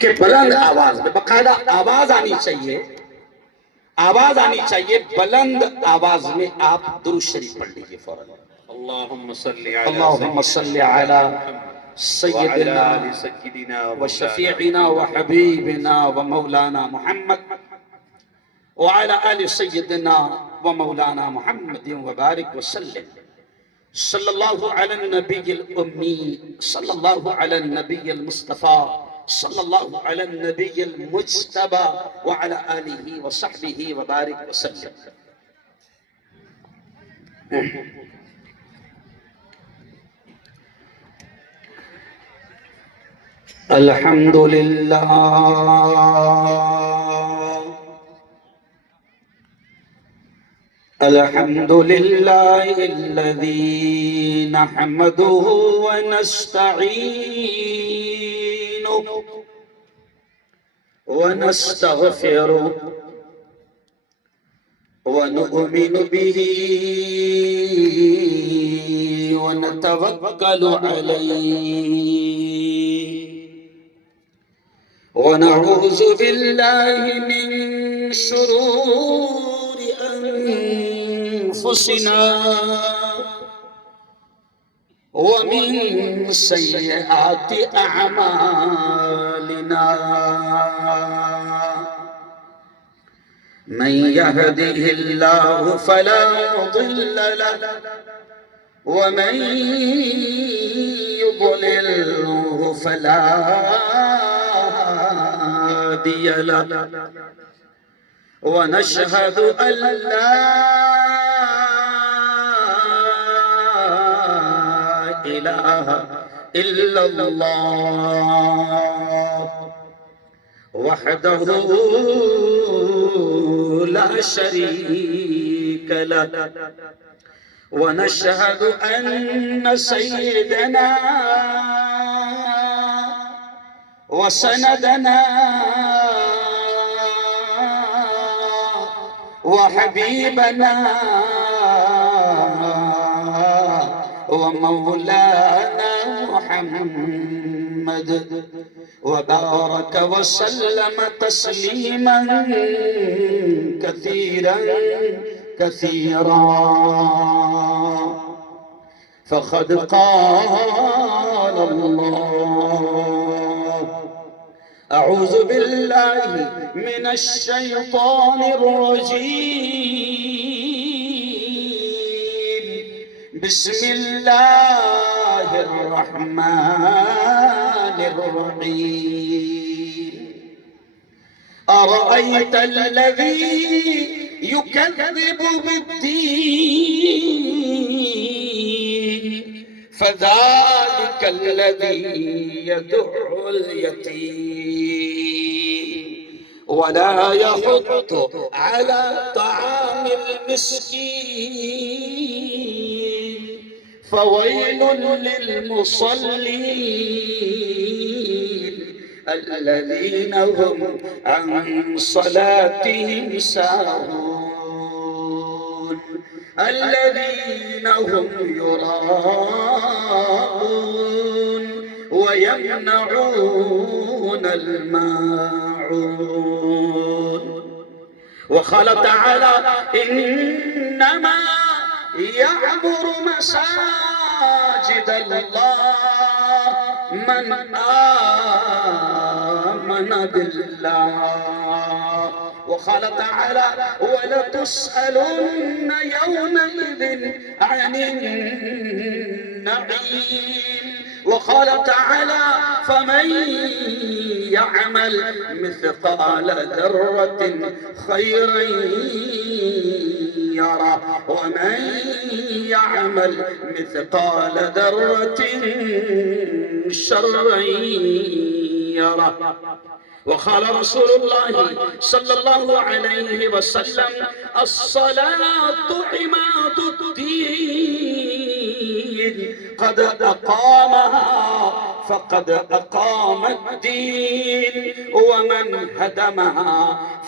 کہ بلند آواز میں باقاعدہ آواز آنی چاہیے، آواز آنی چاہیے، بلند آواز میں آپ درود شریف پڑھ لیجئے فوراً۔ اللہم صلی اللہم صلی علی سیدنا و شفیعنا و حبیبنا و مولانا محمد وعلى آل سيدنا ومولانا محمد وبارك وسلم صلى الله على النبي الأمي صلى الله على النبي المصطفى صلى الله على النبي المجتبى وعلى آله وصحبه وبارك وسلم۔ الحمد لله الحمد لله الذي نحمده ونستعينه ونستغفره ونؤمن به ونتوكل عليه ونعوذ بالله من شرور أنفسنا ومن سيئات أعمالنا، من يهده الله فلا مضل له ومن يضلله فلا هادي له، ونشهد أن لا إله إلا الله وحده لا شريك له، ونشهد أن سيدنا وسندنا وحبيبنا ومولانا محمد وبارك وسلم تسليما كثيرا كثيرا، فقد قال الله: أعوذ بالله من الشيطان الرجيم، بسم الله الرحمن الرحيم. أرأيت الذي يكذب بالدين فذلك الذي يدعو اليتيم ولا يحض على طعام المسكين، فويل للمصلين الذين هم عن صلاتهم ساهون، الذين هم يراءون ويمنعون الماعون. وقال تعالى: إنما يعمر مساجد الله من آمن بالله. وقال تعالى: ولتسألن يومئذ عن النعيم. وقال تعالى: فمن يعمل مثقال ذرة خيرا يرى ومن يعمل مثقال ذرة شرا يرى. وقال رسول الله صلى الله عليه وسلم: الصلاة عماد الدين، قد أقامها فقد أقام الدين، ومن هدمها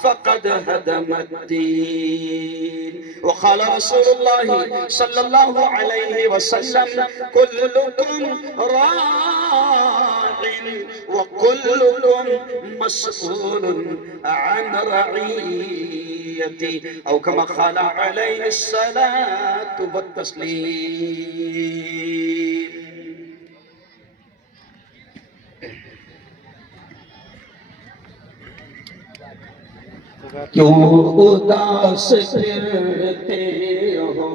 فقد هدم الدين. وقال رسول الله صلى الله عليه وسلم: كلكم راع وكلكم مسؤول عن رعيتي أو كما قال عليه الصلاة والتسليم. کیوں اداس پھرتے ہو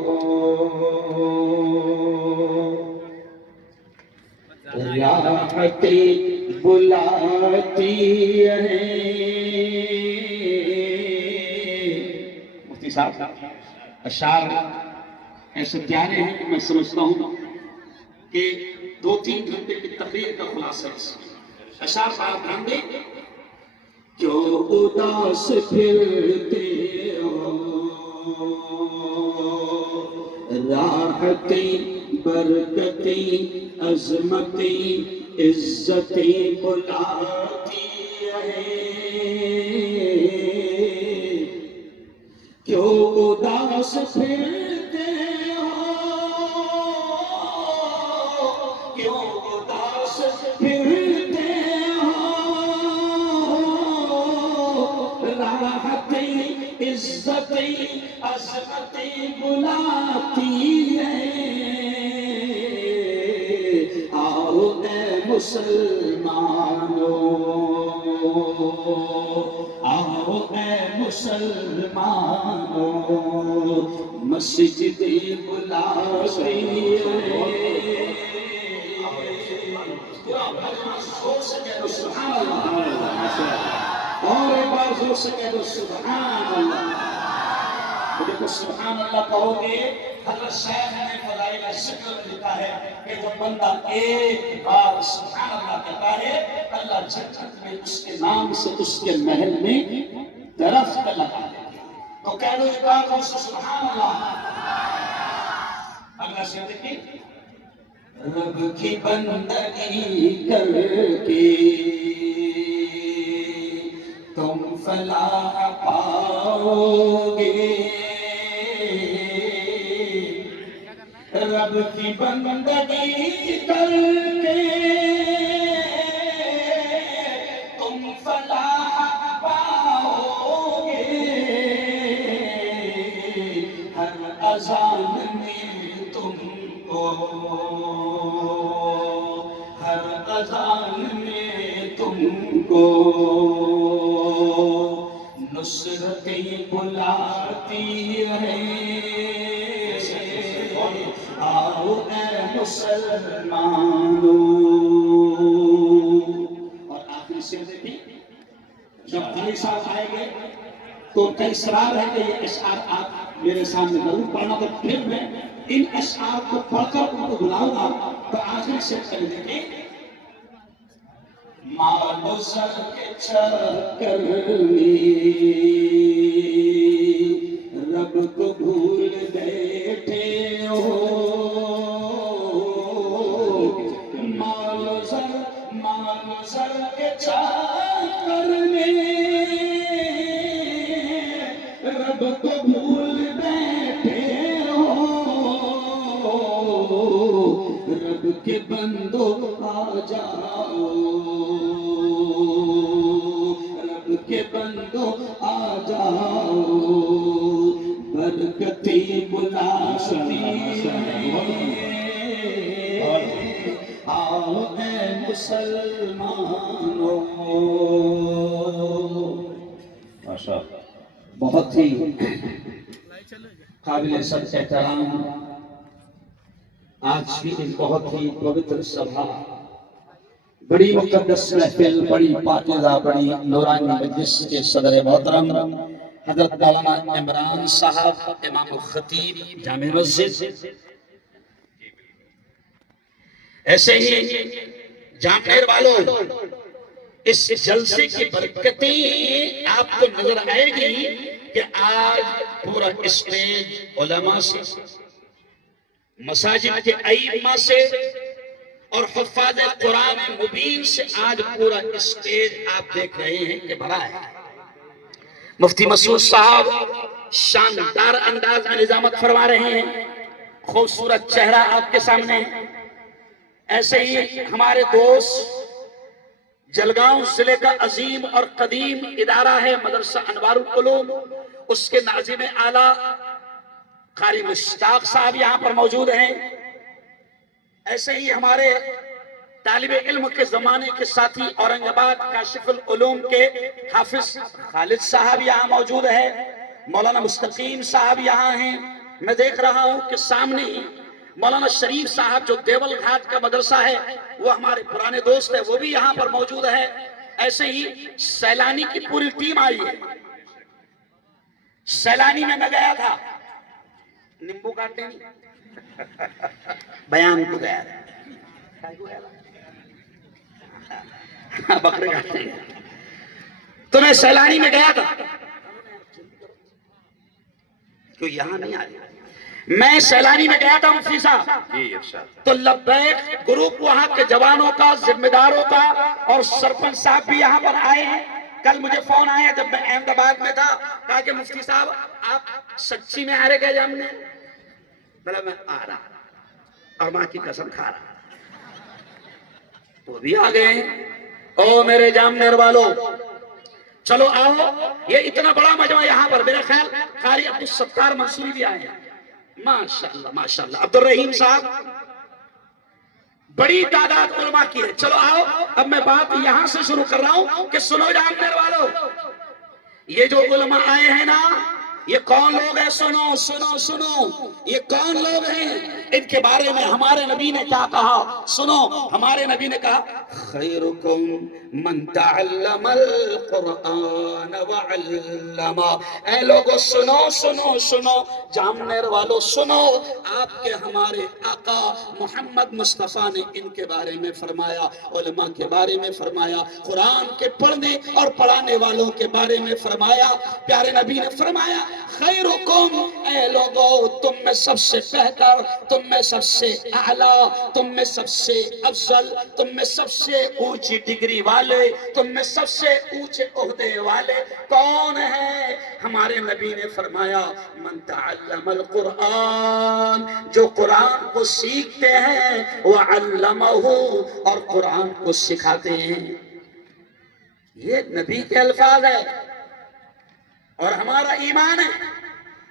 راحتی بلاتی ہے. مفتی صاحب اشعار ایسے پیارے ہیں کہ میں سمجھتا ہوں کہ 2-3 گھنٹے کی تقریر کا خلاصہ ہے. اشعار صاحب دھیان دیں. کیوں اداس پھرتے ہو راحتی برکتی عظمتی عزتی بلاتی ہے. کیوں اداس پھرتے ہو کیوں اداس پھرتے راحتی عزتی عظمتی بلاتی ہے. آؤ اے مسلمانوں آؤ اے مسلمانوں مسجد بلاتی ہے. سبحان اللہ. اور ایک بار زور سے کہہ دو سبحان اللہ. دیکھو سبحان اللہ کہو گے. حضرت شیخ نے فضائل ذکر لکھا ہے کہ جب بندہ ایک بار سبحان اللہ کہتا ہے اللہ جنت میں اس کے نام سے اس کے محل میں درخت لگا دیتے ہیں. تو کہہ دو ایک بار زور سے سبحان اللہ. اگلا شعر دیکھیں. رب کی بندگی کر کے تم فلاح پاؤ گے. رب کی بندگی کر کے تم فلاح پاؤ گے. ہر اذان میں تم کو ہر اذان میں تم کو نصرتیں بلاتی ہے. آؤ اے مسلمانوں. اور آخری سے دیکھیں جب بھائی صاحب آئیں گے تو ان کا اصرار ہے کہ یہ اشعار آپ میرے سامنے ضرور پڑھنا. تو پھر میں ان اشعار کو پڑھ کر ان کو بلاؤں گا. تو آخری سے چلے دیکھیں. مال و زر کے چکر میں رب کو بھول بیٹھے ہو. مال و زر کے چکر میں رب کو بھول بیٹھے ہو. رب کے بندو آ جاؤ رب کے بندو آ جاؤ برکتی بلاتی ہے. آؤ اے مسلمانوں. بہت ہی قابل سب احترام آج کی اس بہت ہی پوتر سبھا بڑی مقدس محفل بڑی پاکیزہ بڑی نورانی مجلس کے صدر محترم حضرت مولانا عمران صاحب امام الخطیب جامع مسجد. ایسے ہی جامع والوں اس جلسے کی برکتیں آپ کو نظر آئے گی کہ آج پورا اسٹیج علماء سے مساجد کے ائمہ سے اور حفاظ قرآن مبین سے آج پورا اسٹیج آپ دیکھ رہے ہیں کہ بھرا ہے. مفتی مسعود صاحب شاندار انداز میں نظامت فرما رہے ہیں. خوبصورت چہرہ آپ کے سامنے. ایسے ہی ہمارے دوست जलगांव जिले का अजीम और कदीम इदारा है मदरसा अनवारुल उलूम, उसके नाज़िम आला कारी मुश्ताक साहब यहाँ पर मौजूद हैं। ऐसे ही हमारे तालिबे इल्म के जमाने के साथी औरंगाबाद काशिफुल उलूम के हाफिज खालिद साहब यहाँ मौजूद है। मौलाना मुस्तकीम साहब यहाँ हैं। मैं देख रहा हूँ कि सामने ही मौलाना शरीफ साहब जो देवल घाट का मदरसा है, वो हमारे पुराने दोस्त है, वो भी यहाँ पर मौजूद है। ऐसे ही सैलानी की पूरी टीम आई है। सैलानी में मैं गया था, नींबू काटने बयान को गया था, बकरे काटने तो मैं सैलानी में गया था। क्यों यहाँ नहीं आया? मैं सैलानी में गया था मुफ्ती साहब, तो लब्बैक ग्रुप वहां के जवानों का, जिम्मेदारों का और सरपंच साहब भी यहाँ पर आए हैं। कल मुझे फोन आया जब मैं अहमदाबाद में था, कहा कि मुफ्ती साहब आप सच्ची में आ रहे गए जामने? बोला मैं आ रहा और माँ की कसम खा रहा। तो भी आ गए। ओ मेरे जामनेर वालों, चलो आओ। ये इतना बड़ा मजमा यहाँ पर, मेरा ख्याल कारी अब्दुल सत्तार मंसूरी भी आए हैं। माशाअल्लाह माशाअल्लाह। अब्दुल रहीम साहब, बड़ी तादाद उलमा की है। चलो आओ, अब मैं बात यहां से शुरू कर रहा हूं कि सुनो जामनेर वालों, ये जो उलमा आए हैं ना, ये कौन लोग हैं? सुनो सुनो सुनो, ये कौन लोग हैं? इनके बारे में हमारे नबी ने क्या कहा सुनो। हमारे नबी ने कहा खैरुकुम मन तअल्लमल कुरआन व अल्लमा। ऐ लोगों सुनो सुनो सुनो, जामनेर वालों सुनो। आपके हमारे आका मोहम्मद मुस्तफा ने इनके बारे में फरमाया, उलमा के बारे में फरमाया, कुरान के पढ़ने और पढ़ाने वालों के बारे में फरमाया। प्यारे नबी ने फरमाया खैरुकुम, ऐ लोगों तुम में सबसे बेहतर, तुम में सबसे आला, तुम में सबसे अफजल, तुम में सबसे ऊंची डिग्री वाले, तुम में सबसे ऊंचे ओहदे वाले कौन है? हमारे नबी ने फरमाया मन तअल्लमल कुरआन, जो कुरान को सीखते हैं, व अल्लमहु, और कुरान को सिखाते हैं। ये नबी के अल्फाज है और हमारा ईमान है।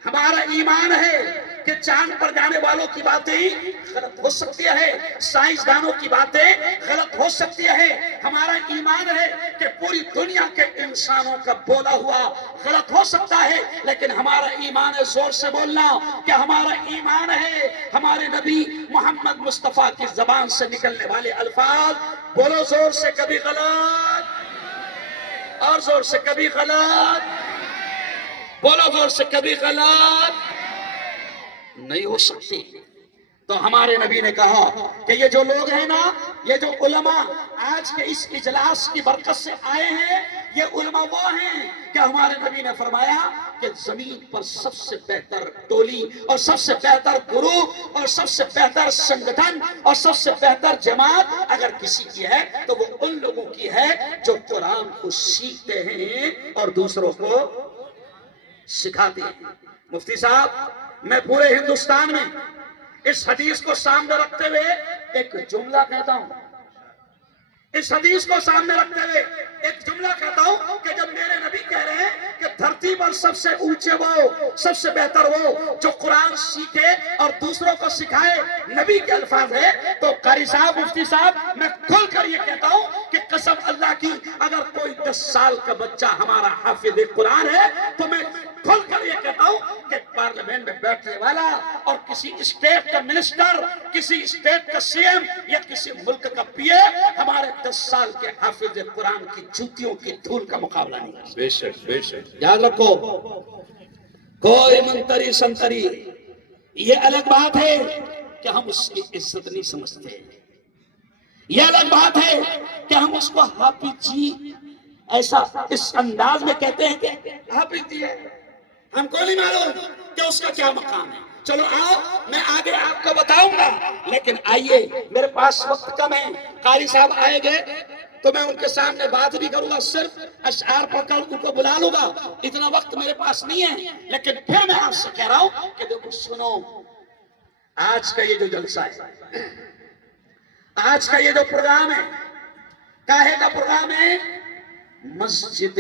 हमारा ईमान है कि चांद पर जाने वालों की बातें गलत हो सकती है, साइंसदानों की बातें गलत हो सकती है। हमारा ईमान है कि पूरी दुनिया के इंसानों का बोला हुआ गलत हो सकता है, लेकिन हमारा ईमान है, जोर से बोलना, कि हमारा ईमान है हमारे नबी मोहम्मद मुस्तफा की जबान से निकलने वाले अल्फाज, बोलो जोर से, कभी गलत और जोर से कभी गलत, बोलो जोर से, कभी गलत नहीं हो सकती। तो हमारे नबी ने कहा कि ये जो लोग हैं ना, ये जो उलमा आज के इस इजलास की बरकत से आए हैं, ये उलमा वो हैं कि हमारे नबी ने फरमाया कि जमीन पर सबसे बेहतर टोली और सबसे बेहतर ग्रुप और सबसे बेहतर संगठन और सबसे बेहतर जमात अगर किसी की है तो वो उन लोगों की है जो कुरान को सीखते हैं और दूसरों को सिखाते हैं। मुफ्ती साहब, मैं पूरे हिंदुस्तान में इस हदीस को सामने रखते हुए एक जुमला कहता हूं, इस हदीस को सामने रखते हुए एक जुमला कहता हूं कि जब मेरे नबी कह रहे हैं कि धरती पर सबसे ऊंचे वो, सबसे बेहतर वो जो कुरान सीखे और दूसरों को सिखाए, नबी के अल्फाज है, तो कारी साहब, मुफ्ती साहब, मैं खुल कर ये कहता हूं कि कसम अल्लाह की, अगर कोई 10 साल का बच्चा हमारा हाफिज कुरान है तो मैं खुल कर ये कहता हूं कि पार्लियामेंट में बैठने वाला और किसी स्टेट का मिनिस्टर, किसी स्टेट का सीएम या किसी मुल्क का पीए हमारे 10 साल के हाफिज कुरान की जूतियों की धूल का मुकाबला नहीं कर। बेशक बेशक, याद रखो, कोई मंतरी संतरी, ये अलग बात है कि हम उसकी इज्जत नहीं समझते, ये अलग बात है कि हम उसको हाफिज जी ऐसा इस अंदाज में कहते हैं कि हाफिज जी है, हमको नहीं मालूम कि उसका क्या मकाम है। चलो आओ, मैं आगे आपको बताऊंगा, लेकिन आइए, मेरे पास वक्त कम है। कारी साहब आएंगे तो मैं उनके सामने बात भी करूंगा, सिर्फ अशआर पढ़कर उनको बुला लूंगा, इतना वक्त मेरे पास नहीं है। लेकिन फिर मैं आपसे कह रहा हूं कि देखो सुनो, आज का ये जो जलसा है, आज का ये जो प्रोग्राम है, काहे का प्रोग्राम है? मस्जिद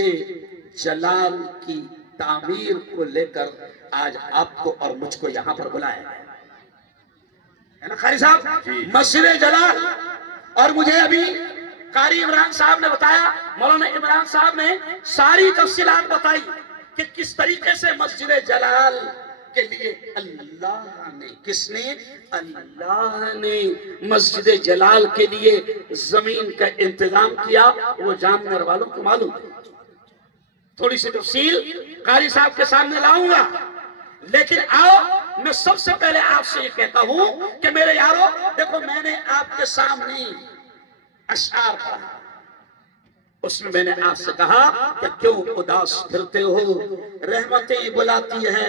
जलाल की तामीर को लेकर आज आपको और मुझको यहां पर बुलाया है ना कारी साहब? मस्जिद जलाल। और मुझे अभी कारी इमरान साहब ने बताया, मौलाना इमरान साहब ने सारी तफसीलात बताई कि किस तरीके से मस्जिद जलाल के लिए अल्लाह ने, किसने? अल्लाह ने मस्जिद जलाल के लिए जमीन का इंतजाम किया। वो जानने वालों को मालूम। थोड़ी सी तफसील कारी साहब के सामने लाऊंगा, लेकिन आओ मैं सबसे पहले आपसे ये कहता हूं कि मेरे यारों देखो, मैंने आपके सामने अशआर पढ़ा, उसमें मैंने आपसे कहा कि क्यों उदास फिरते हो, रहमतें बुलाती है,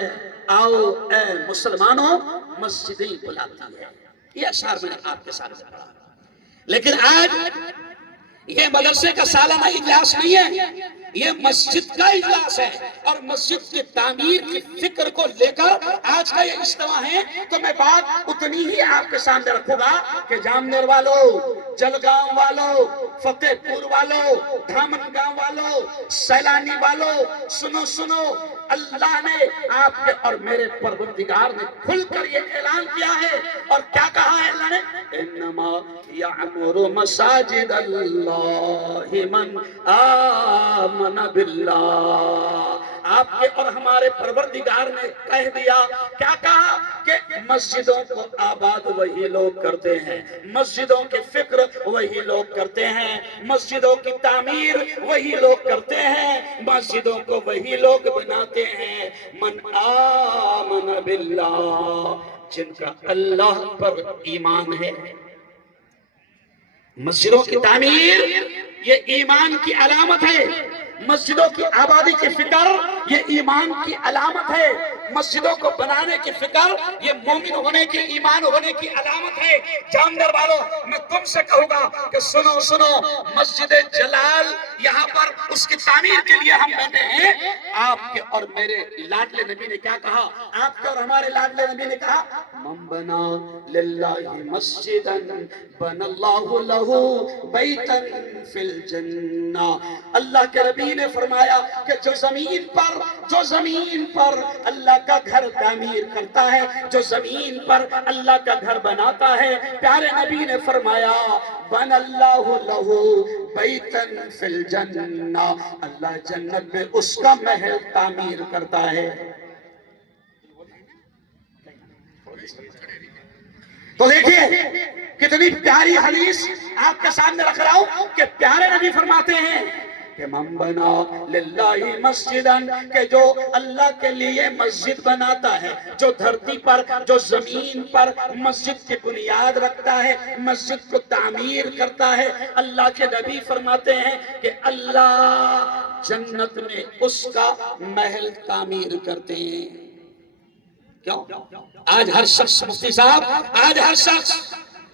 आओ ए मुसलमानों मस्जिदें बुलाती है। ये अशआर मैंने आपके सामने पढ़ा। लेकिन आज ये मदरसे का सालाना इजलास नहीं है, ये मस्जिद का इजलास है। और मस्जिद की तामीर की फिक्र को लेकर आज का ये इज्तिमा है। तो मैं बात उतनी ही आपके सामने रखूंगा कि जामनेर वालों, जलगांव वालों, फतेहपुर वालों, धामन गांव वालों, सैलानी वालों, सुनो सुनो, अल्लाह ने आपके और मेरे परवरदिगार ने खुलकर ये ऐलान किया है। और क्या कहा है अल्लाह ने? इन्नमा यअमुरु मसाजिद अल्लाहि मन आमन बिल्लाह। आपके और हमारे परवरदिगार ने कह दिया, क्या कहा? कि मस्जिदों को आबाद वही लोग करते हैं, मस्जिदों की फिक्र वही लोग करते हैं, मस्जिदों की तामीर वही लोग करते हैं, मस्जिदों को वही लोग बनाते हैं मन आमन बिल्लाह, जिनका अल्लाह पर ईमान है। मस्जिदों की तामीर ये ईमान की अलामत है। मस्जिदों की आबादी की फिक्र ये ईमान की अलामत है। मस्जिदों को बनाने की फिक्र ये मोमिन होने की, ईमान होने की अलामत है। जामनेर वालों, मैं तुमसे कहूंगा कि सुनो सुनो, मस्जिद जलाल यहाँ पर उसकी तामीर के लिए हम बैठे हैं। आपके और मेरे लाडले नबी ने क्या कहा? आपके और हमारे लाडले नबी ने कहा, मन बना लिल्लाहि मस्जिदन बनल्लाहु लहू बैतन फिल जन्ना। अल्लाह के नबी ने फरमाया कि जो जमीन पर अल्लाह का घर तामीर करता है, जो जमीन पर अल्लाह का घर बनाता है, प्यारे नबी ने फरमाया बनल्लाहु लहू बैतन फिल जन्ना, अल्लाह जन्नत में उसका महल तामीर करता है। तो देखिए कितनी प्यारी हदीस आपके सामने रख रहा हूं कि प्यारे नबी फरमाते हैं कि मन बना लिल्लाहि मस्जिदन, के जो अल्लाह के लिए मस्जिद बनाता है, जो धरती पर, जो जमीन पर मस्जिद की बुनियाद रखता है, मस्जिद को तामीर करता है, अल्लाह के नबी फरमाते हैं कि अल्लाह जन्नत में उसका महल तामीर करते हैं। क्यों? आज हर शख्स, मुफ्ती साहब, आज हर शख्स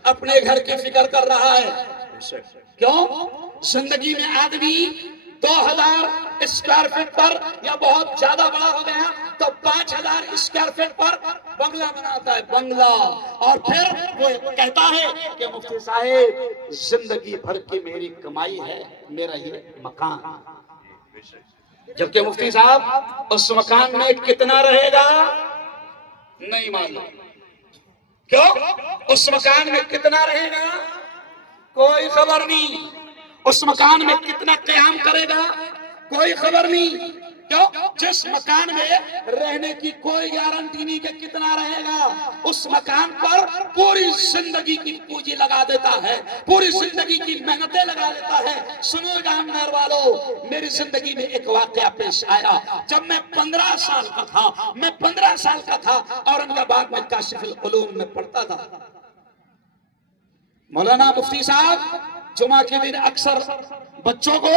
अपने घर की फिक्र कर रहा है। क्यों? जिंदगी में आदमी 2000 स्क्वायर फीट पर या बहुत ज्यादा बड़ा हो गया तो 5000 स्क्वायर फीट पर बंगला बनाता है, बंगला। और फिर वो कहता है कि मुफ्ती साहब जिंदगी भर की मेरी कमाई है मेरा ये मकान। जबकि मुफ्ती साहब उस मकान में कितना रहेगा नहीं मालूम। क्यों? उस मकान में कितना रहेगा कोई खबर नहीं। उस मकान में कितना क़याम करेगा कोई खबर नहीं। क्यों? जिस मकान में रहने की कोई गारंटी नहीं कि कितना रहेगा, उस मकान पर पूरी जिंदगी की पूंजी लगा देता है, पूरी जिंदगी की मेहनतें लगा देता है। सुनो जामनेर वालों, मेरी जिंदगी में एक वाकया पेश आया। जब मैं 15 साल का था, मैं 15 साल का था, औरंगाबाद में काशिफुल उलूम में पढ़ता था। मौलाना मुफ्ती साहब जुमा के दिन अक्सर बच्चों को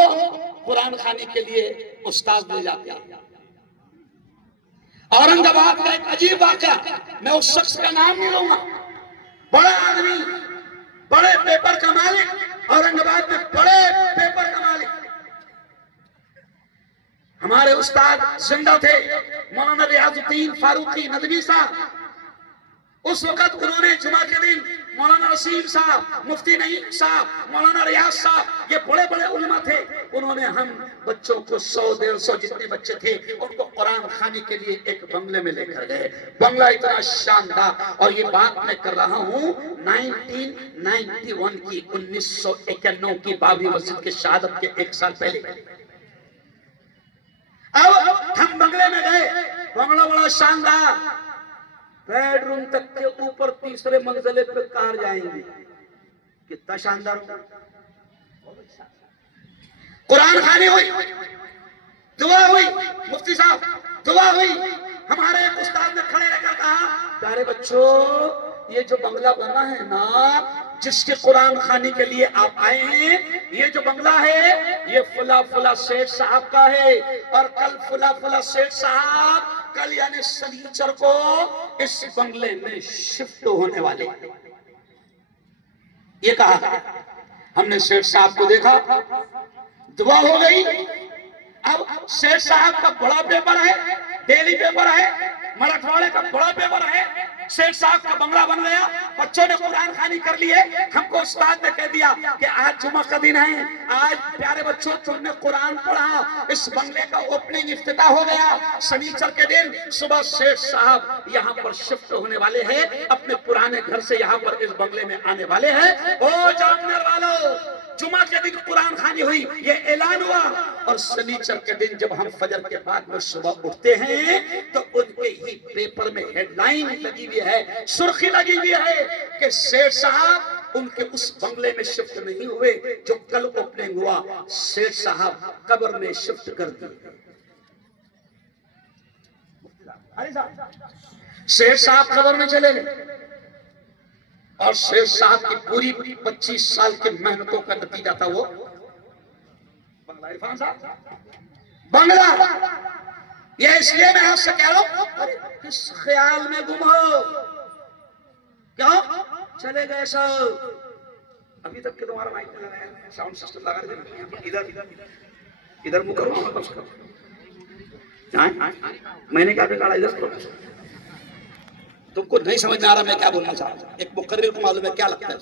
कुरान खाने के लिए उस्ताद ले जाते हैं। औरंगाबाद का एक अजीब वाकया, मैं उस शख्स का नाम नहीं लूंगा, बड़ा आदमी, बड़े पेपर का मालिक, औरंगाबाद में बड़े पेपर का मालिक, हमारे उस्ताद जिंदा थे, मौलाना रियाजुद्दीन फारूकी नदवी साहब। उस वक्त उन्होंने जुमा के दिन मौलाना रशीद साहब, मुफ्ती नईम साहब, मौलाना रियाज साहब, ये बड़े बड़े उलमा थे। उन्होंने हम बच्चों को 100-150 जितने बच्चे थे उनको कुरान खाने के लिए एक बंगले में लेकर गए। बंगला इतना शानदार, और ये बात मैं कर रहा हूँ 1991 की, 1991 की बाबरी मस्जिद के शहादत के 1 साल पहले। अब हम बंगले में गए, बंगला बड़ा शानदार, बेडरूम तक के ऊपर 3रे मंजिले पे कार जाएंगे। कितना शानदार होगा। कुरान खानी हुई, दुआ हुई, मुफ्ती साहब दुआ हुई। हमारे एक उस्ताद ने खड़े रहकर कहा, प्यारे बच्चों, ये जो बंगला बना है ना, जिसके कुरान खाने के लिए आप आए हैं, ये जो बंगला है ये फुला फुला सेठ साहब का है, और कल फुला फुला सेठ साहब कल यानी शनिचर को इस बंगले में शिफ्ट होने वाले। ये कहा। हमने सेठ साहब को देखा, दुआ हो गई। अब सेठ साहब का बड़ा पेपर है, डेली पेपर है, मराठवाड़े का बड़ा पेपर है। सेठ साहब का बंगला बन गया, बच्चों ने कुरान खानी कर लिए। हमको उस्ताद ने कह दिया कि आज जुमा का दिन है, आज प्यारे बच्चों तुमने कुरान पढ़ा, इस बंगले का ओपनिंग इफ्तिताह हो गया। शनिचर के दिन सुबह सेठ साहब यहाँ पर शिफ्ट होने वाले हैं, अपने पुराने घर से यहाँ पर इस बंगले में आने वाले हैं। ओ जामनगर वालों, जुमा के दिन कुरान खानी हुई, ये ऐलान हुआ, और शनिचर के दिन जब हम फजर के बाद में सुबह उठते हैं तो उनके ही पेपर में हेडलाइन लगी हुई है, सुर्खी लगी हुई है कि सेठ साहब उनके उस बंगले में शिफ्ट नहीं हुए जो कल ओपनिंग हुआ, सेठ साहब कब्र में शिफ्ट कर दिए। सेठ साहब कब्र में चले गए, और शेख साहब की पूरी 25 साल की मेहनतों का नतीजा था वो बंगला। इरफान साहब, बंगला। ये इसलिए मैं आपसे कह रहा हूं, अरे किस ख्याल में गुम हो, क्यों चले गए सब? अभी तक के तुम्हारा माइक लगा है, साउंड सिस्टम लगा दे, इधर मुंह करो, मैंने क्या बिगाड़ा, इधर करो। तुमको नहीं समझ में आ रहा मैं क्या बोलना चाह रहा हूं, एक मुकर्रिर को मालूम है क्या लगता है।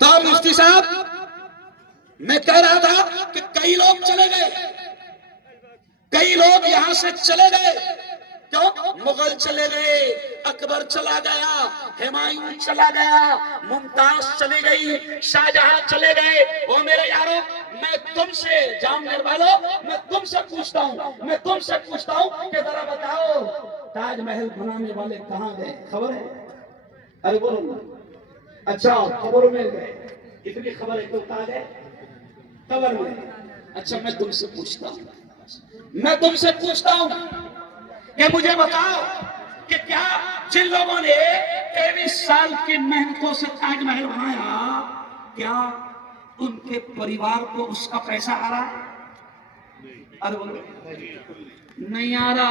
तो मुफ्ती साहब, मैं कह रहा था कि कई लोग चले गए, कई लोग यहां से चले गए। क्यों? मुगल चले गए, अकबर चला गया, हुमायूं चला गया, मुमताज चली गई, शाहजहां चले गए। ओ मेरे यारों, मैं तुमसे, जामनगर वालों, मैं तुमसे पूछता हूं कि जरा बताओ, ताजमहल बनाने वाले कहां गए? खबर है? अरे बोलो। अच्छा, खबरों में गए, इतनी खबर है, तो कहां गए? खबर में। अच्छा, मैं तुमसे पूछता हूं कि मुझे बताओ कि क्या जिन लोगों ने 23 साल की मेहनतों से ताजमहल बनाया, क्या उनके परिवार को उसका पैसा आ रहा? अरे बोलो, नहीं आ रहा।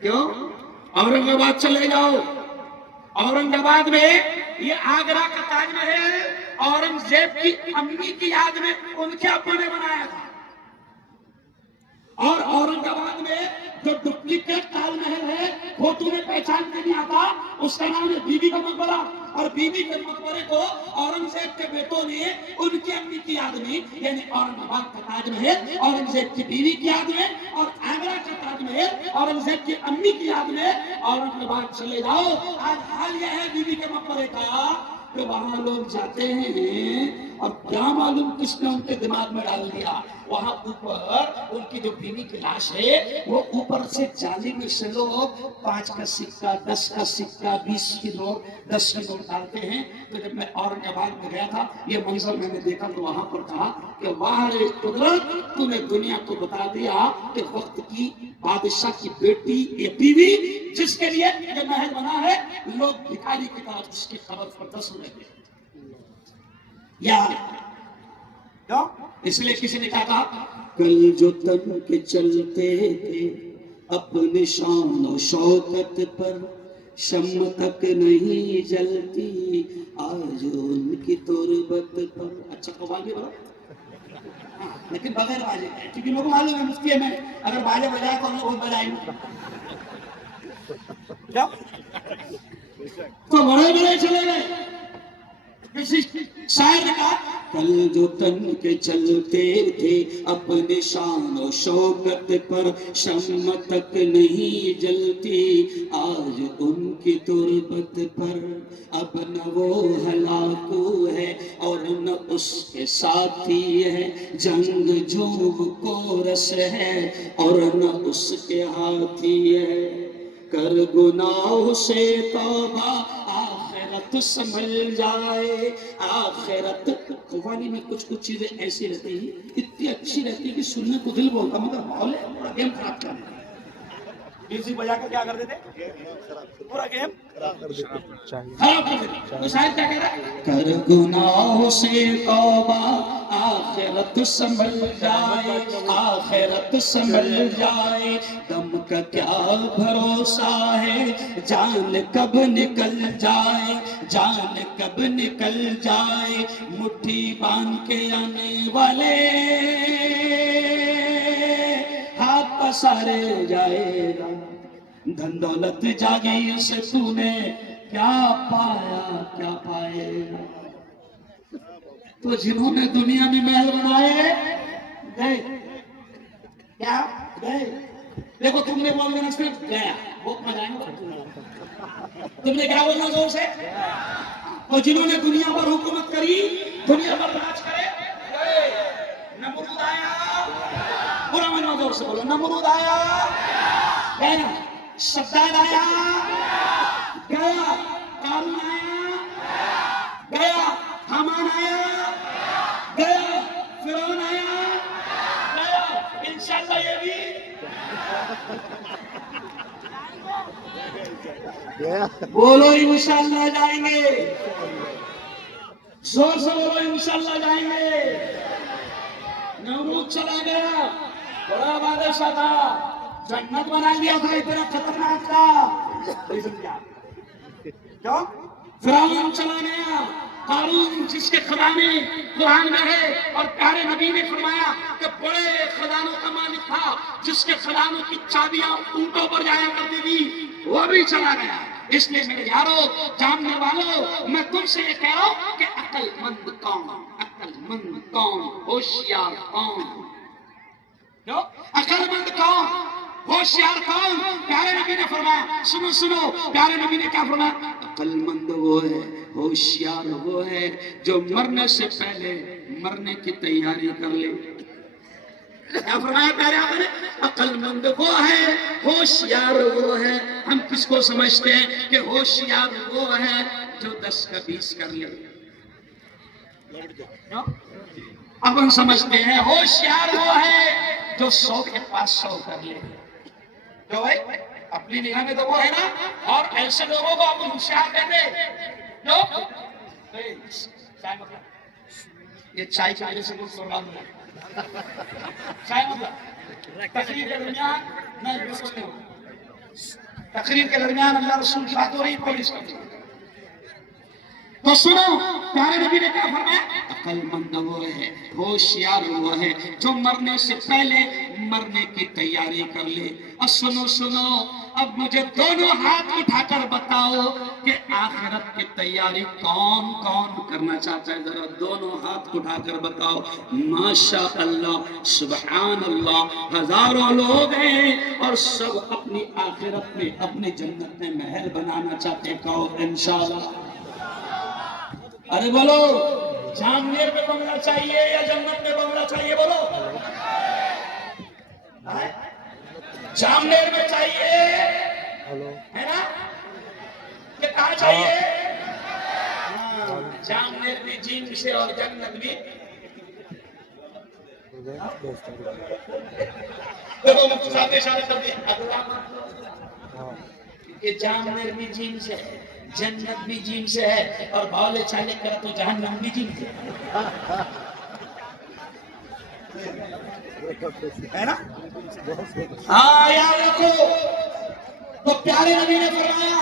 क्यों? औरंगाबाद चले जाओ, औरंगाबाद में ये आगरा का ताजमहल औरंगजेब की अम्मी की याद में उनके अब्बा ने बनाया था। और औरंगाबाद में जो डुप्लीकेट ताजमहल है वो तुम्हें पहचान के नहीं आता, उसका नाम है बीबी का मकबरा। और बीबी के मकबरे को औरंगजेब के बेटों ने उनकी अम्मी की याद में, यानी औरंगाबाद का ताजमहल औरंगजेब की बीवी की याद में, और आगरा का ताजमहल औरंगजेब की अम्मी की याद में। औरंगाबाद चले जाओ, आज हाल यह है बीबी के मकबरे का कि वहां लोग जाते हैं और क्या मालूम किसने उनके दिमाग में डाल दिया, वहां ऊपर उनकी जो बीवी की लाश है वो ऊपर से जाली में से लोग 5 का सिक्का, 10 का सिक्का, 20 की नोट, 10 की नोट डालते हैं। तो जब मैं औरंगाबाद में गया था, ये मंजर मैंने देखा, तो वहां पर कहा कि वाह रे कुदरत, तूने दुनिया को बता दिया कि वक्त की बादशाह की बेटी ये बीवी जिसके लिए ये महल बना है, लोग भिखारी की तरह उसकी खबर पर 10 रुपए यार। क्यों? इसलिए किसी ने कहा, कल जो तन के चलते थे अपने शान और शौकत पर, शम्म तक नहीं जलती आज उनकी तुरबत पर। अच्छा को बाजे बोलो, लेकिन बगैर बाजे, क्योंकि लोग मालूम है मुफ्ती में अगर बाजे बजाए तो हम लोग बजाएंगे। تو بڑے بڑے چلے گئے. کسی شاعر نے کہا کل جو تن کے چلتے تھے اپنے شان و شوکت پر شمع تک نہیں جلتی آج ان کی تربت پر اب نہ وہ ہلاکو ہے اور نہ اس کے ساتھی ہے جنگ جوب کورس ہے اور نہ اس کے ہاتھی ہے کر گناہ سے توبہ آخرت سنبھل جائے آخرت. قوالی میں کچھ چیزیں ایسی رہتی ہیں اتنی اچھی رہتی ہے کہ سننے کو دل بولتا مگر ماحول ہے پورا گیم خراب کرنا ہے. میوزک بجا کر کیا کرتے تھے پورا گیم خراب کر دیتے. تو شاید کیا کہہ رہا ہے کر گناہ سے توبہ آخرت سنبھل جائے آخرت سنبھل جائے دم کا کیا بھروسہ ہے جان کب نکل جائے جان کب نکل جائے مٹھی باندھ کے آنے والے ہاتھ پسارے جائے گا دھن دولت جاگی سے تو نے کیا پایا کیا پائے گا. تو جنہوں نے دنیا میں محل بنائے گئے کیا گئے. دیکھو تم نے بول دینا صرف گیا بہت مزہ آئے گا. تم نے کیا بولنا زور سے اور جنہوں نے دنیا پر حکومت کری دنیا پر راج کرے گئے. نمرود آیا پورا مجمع زور سے بولو نمرود آیا گیا شداد آیا گیا قارون آیا گیا حامان آیا گیا فرعون آیا گیا انشاءاللہ یہ بھی بولو انشاءاللہ جائیں گے زور سے بولو انشاءاللہ جائیں گے. نمرود چلا گیا بڑا بادشاہ تھا جنت بنا لیا تھا اتنا خطرناک تھا. فرعون چلا گیا قارون جس کے خزانے قرآن میں ہے اور پیارے نبی نے فرمایا کہ بڑے خزانوں کا مالک تھا جس کے خزانوں کی چابیاں اونٹوں پر جایا کرتی تھی وہ بھی چلا گیا. اس لیے میرے یارو جاننے والوں میں تم سے یہ کہہ رہا ہوں کہ عقل مند کون ہوشیار کون عقل مند کون ہوشیار کون. پیارے نبی نے فرمایا سنو پیارے نبی نے کیا فرمایا عقل مند وہ ہے ہوشیار وہ ہے جو مرنے سے پہلے مرنے کی تیاری کر لے. کیا فرمایا پیارے آقا نے عقل مند وہ ہے ہوشیار وہ ہے. ہم کس کو سمجھتے ہیں کہ ہوشیار وہ ہے جو 10 کا 20 کر لے. اب ہم سمجھتے ہیں ہوشیار وہ ہے جو 100 کے پاس 100 کر لے. جو بھائی اپنی نگاہ میں تو وہ ہے نا اور ایسے لوگوں کو آپ ہوشیار کہتے جو یہ چائے کی وجہ سے کچھ پروگرام ہوا چائے مطلب تقریر کے درمیان میں تقریر کے درمیان اللہ رسول کی بات ہو رہی پولیس کا تو سنو پیارے نبی نے کیا فرمایا عقل مند وہ ہے ہوشیار وہ ہے جو مرنے سے پہلے مرنے کی تیاری کر لے. اور سنو اب مجھے دونوں ہاتھ اٹھا کر بتاؤ کہ آخرت کی تیاری کون کون کرنا چاہتا ہے. ذرا دونوں ہاتھ اٹھا کر بتاؤ. ماشاء اللہ سبحان اللہ ہزاروں لوگ ہیں اور سب اپنی آخرت میں اپنی جنت میں محل بنانا چاہتے ہیں. کہو انشاءاللہ. ارے بولو جامنیر میں بنگلہ چاہیے یا جنت میں بنگلہ چاہیے بولو جامنیر میں چاہیے ہے نا کہ کہاں چاہیے جامنیر بھی جن سے اور جنت بھی دیکھو مختصر اشارے کر دیا کہ جامنیر بھی جن سے جنت بھی جیم سے ہے اور بھولے چالے کرا تو جہنم بھی جیم سے ہے نا. ہاں یاد رکھو تو پیارے نبی نے فرمایا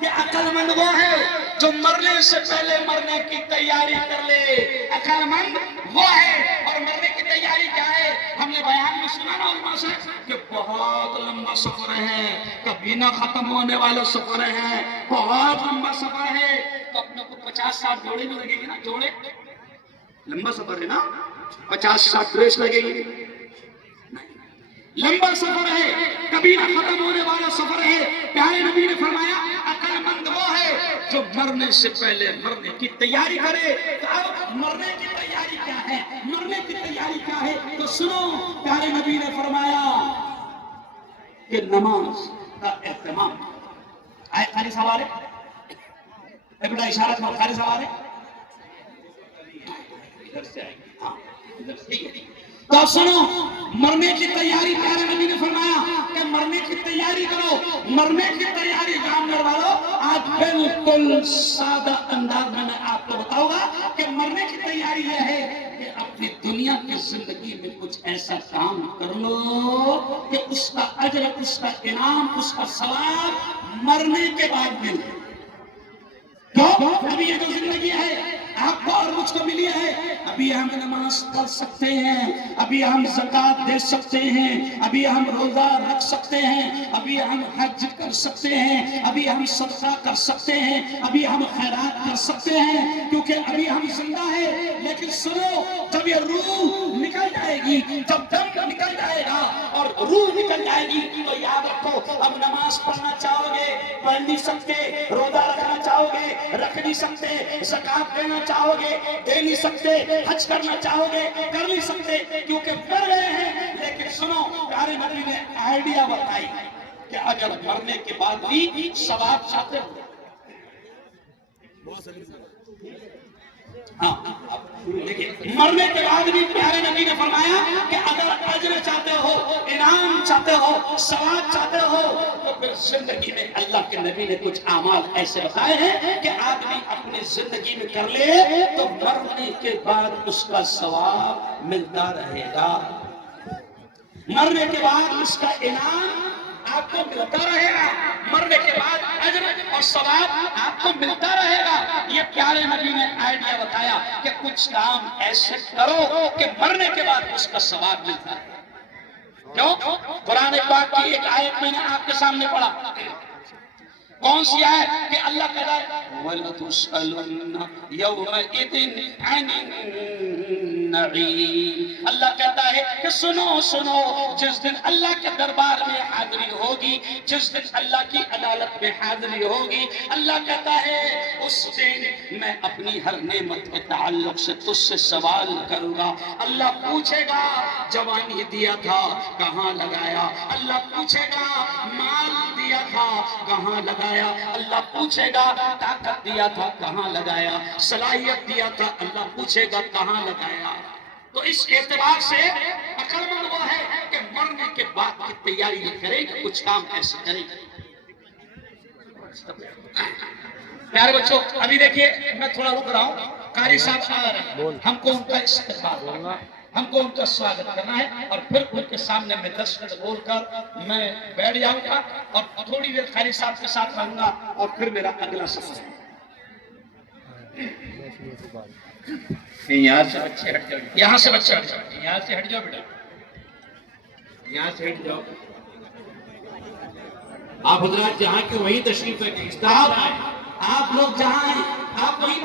کہ عقل مند وہ ہے جو مرنے سے پہلے مرنے کی تیاری کر لے. عقل مند وہ ہے اور مرنے کی تیاری کیا ہے ہم نے بیان میں سنا نا علماء سے کہ بہت لمبا سفر ہے، کبھی نہ ختم ہونے والا سفر ہے، بہت لمبا سفر ہے، تو اپنے کو 50-60 جوڑے میں لگے گی نا، جوڑے لمبا سفر ہے نا، 50-60 ڈریس لگے گی، لمبا سفر ہے، کبھی نہ ختم ہونے والا سفر ہے۔ پیارے نبی نے فرمایا عقل مند وہ ہے جو مرنے سے پہلے مرنے کی تیاری کرے۔ تو اب مرنے کی تیاری کیا ہے؟ مرنے کی تیاری کیا ہے؟ تو سنو، پیارے نبی نے فرمایا کہ نماز کا اہتمام۔ آئے خالی سوال ہے، بیٹا اشارت میں خالی سوال ہے، ادھر سے آئے گی، ہاں ادھر سے۔ تو سنو، مرنے کی تیاری، پیارے نبی نے فرمایا کہ مرنے کی تیاری کرو۔ مرنے کی تیاری جاننے والوں، آج بالکل سادہ انداز میں آپ کو بتاؤں گا کہ مرنے کی تیاری یہ ہے کہ اپنی دنیا کی زندگی میں کچھ ایسا کام کر لو کہ اس کا اجر، اس کا انعام، اس کا ثواب مرنے کے بعد ملے۔ کیوں؟ ابھی یہ جو زندگی ہے آپ کو اور مجھ کو ملی ہے، ابھی ہم نماز پڑھ سکتے ہیں، ابھی ہم زکوٰۃ دے سکتے ہیں، ابھی ہم روزہ رکھ سکتے ہیں، ابھی ہم حج کر سکتے ہیں، ابھی ہم صدقہ کر سکتے ہیں، ابھی ہم خیرات کر سکتے ہیں، کیونکہ ابھی ہم زندہ ہیں۔ لیکن سنو، جب یہ روح نکل جائے گی، جب دم نکل جائے گا اور روح نکل جائے گی، تو یاد رکھو، اب نماز پڑھنا چاہو گے پڑھ نہیں سکتے، روزہ رکھنا چاہو گے رکھ نہیں سکتے، زکوٰۃ دینا چاہو گے دے نہیں سکتے، حج کرنا چاہو گے کر نہیں سکتے، کیونکہ مر گئے ہیں۔ لیکن سنو، پیارے نبی نے آئیڈیا بتائی کہ اگر مرنے کے بعد بھی ثواب چاہتے ہو، مرنے کے بعد بھی پیارے نبی نے فرمایا کہ اگر اجر چاہتے ہو، انعام چاہتے ہو، ثواب چاہتے ہو، تو پھر زندگی میں اللہ کے نبی نے کچھ اعمال ایسے بتائے ہیں کہ آدمی اپنی زندگی میں کر لے تو مرنے کے بعد اس کا ثواب ملتا رہے گا، مرنے کے بعد اس کا انعام آپ کو ملتا رہے گا، مرنے کے بعد اجر اور ثواب آپ کو ملتا رہے گا۔ یہ پیارے نبی نے آئیڈیا بتایا کہ کچھ کام ایسے کرو کہ مرنے کے بعد اس کا ثواب ملتا ہے۔ کیوں؟ قرآن پاک کی ایک آیت میں نے آپ کے سامنے پڑھا، کون سی آیت؟ کہ اللہ کہتا ہے وَلَتُسْأَلُنَّ يَوْمَئِذٍ عَنِ النَّعِيمِ۔ اللہ کہتا ہے کہ سنو سنو، جس دن اللہ کے دربار میں حاضری ہوگی، جس دن اللہ کی عدالت میں حاضری ہوگی، اللہ کہتا ہے اس دن میں اپنی ہر نعمت کے تعلق سے تجھ سے سوال کروں گا۔ اللہ پوچھے گا جوانی دیا تھا کہاں لگایا، اللہ پوچھے گا مال دیا تھا کہاں لگایا، اللہ پوچھے گا طاقت دیا تھا کہاں لگایا، صلاحیت دیا تھا اللہ پوچھے گا کہاں لگایا۔ تو اس اعتبار سے عقل مند وہ ہے کہ مرنے کے بعد کی تیاری یہ کرے کہ کچھ کام ایسے کرے۔ پیارے بچوں، ابھی دیکھیے میں تھوڑا رک رہا ہوں، قاری صاحب آ رہے ہیں، ہم کو ان کا استقبال کرنا ہے، ہم کو ان کا سواگت کرنا ہے، اور پھر ان کے سامنے میں 10 منٹ بول کر میں بیٹھ جاؤں گا اور تھوڑی دیر قاری صاحب کے ساتھ رہوں گا، اور پھر میرا اگلا سفر ہے۔ یہاں سے بچے ہٹ جاؤ، یہاں سے بچے ہٹ جاؤ، یہاں سے ہٹ جاؤ بیٹا، یہاں سے ہٹ جاؤ۔ آپ حضرات جہاں کے وہیں تشریف رکھیں، آپ لوگ جہاں ہیں آپ وہیں